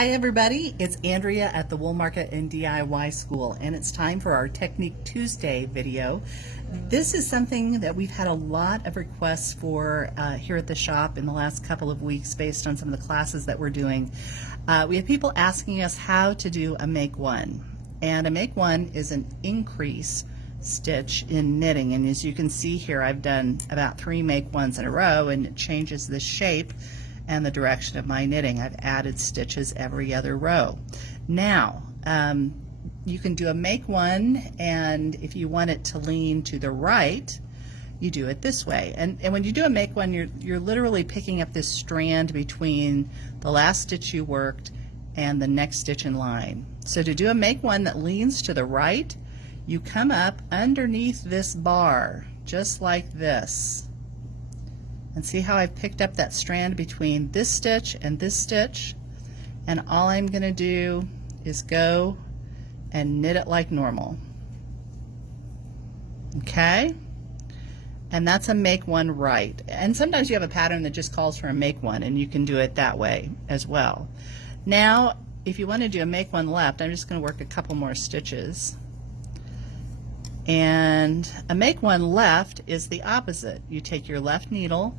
Hi everybody, it's Andrea at the Wool Market and DIY School, and it's time for our Technique Tuesday video. This is something that we've had a lot of requests for here at the shop in the last couple of weeks based on some of the classes that we're doing. We have people asking us how to do a make one, and a make one is an increase stitch in knitting, and as you can see here I've done about 3 make ones in a row, and it changes the shape and the direction of my knitting. I've added stitches every other row. Now you can do a make one, and if you want it to lean to the right, you do it this way. And when you do a make one, you're literally picking up this strand between the last stitch you worked and the next stitch in line. So to do a make one that leans to the right, you come up underneath this bar just like this. And see how I've picked up that strand between this stitch and this stitch, and all I'm going to do is go and knit it like normal. Okay? And that's a make one right. And sometimes you have a pattern that just calls for a make one, and you can do it that way as well. Now if you want to do a make one left, I'm just going to work a couple more stitches. And a make one left is the opposite. You take your left needle,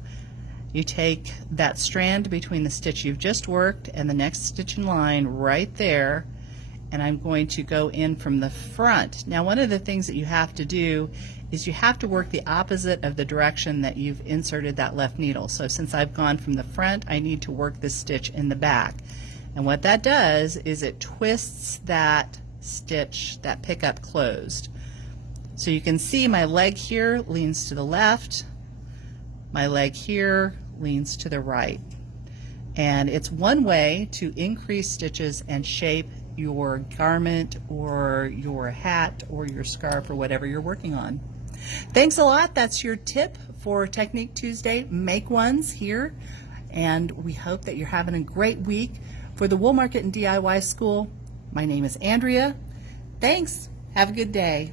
you take that strand between the stitch you've just worked and the next stitch in line right there, and I'm going to go in from the front. Now one of the things that you have to do is you have to work the opposite of the direction that you've inserted that left needle. So since I've gone from the front, I need to work this stitch in the back. And what that does is it twists that stitch, that pickup closed. So you can see my leg here leans to the left, my leg here leans to the right. And it's one way to increase stitches and shape your garment or your hat or your scarf or whatever you're working on. Thanks a lot. That's your tip for Technique Tuesday Make Ones here. And we hope that you're having a great week. For the Wool Market and DIY School, my name is Andrea. Thanks. Have a good day.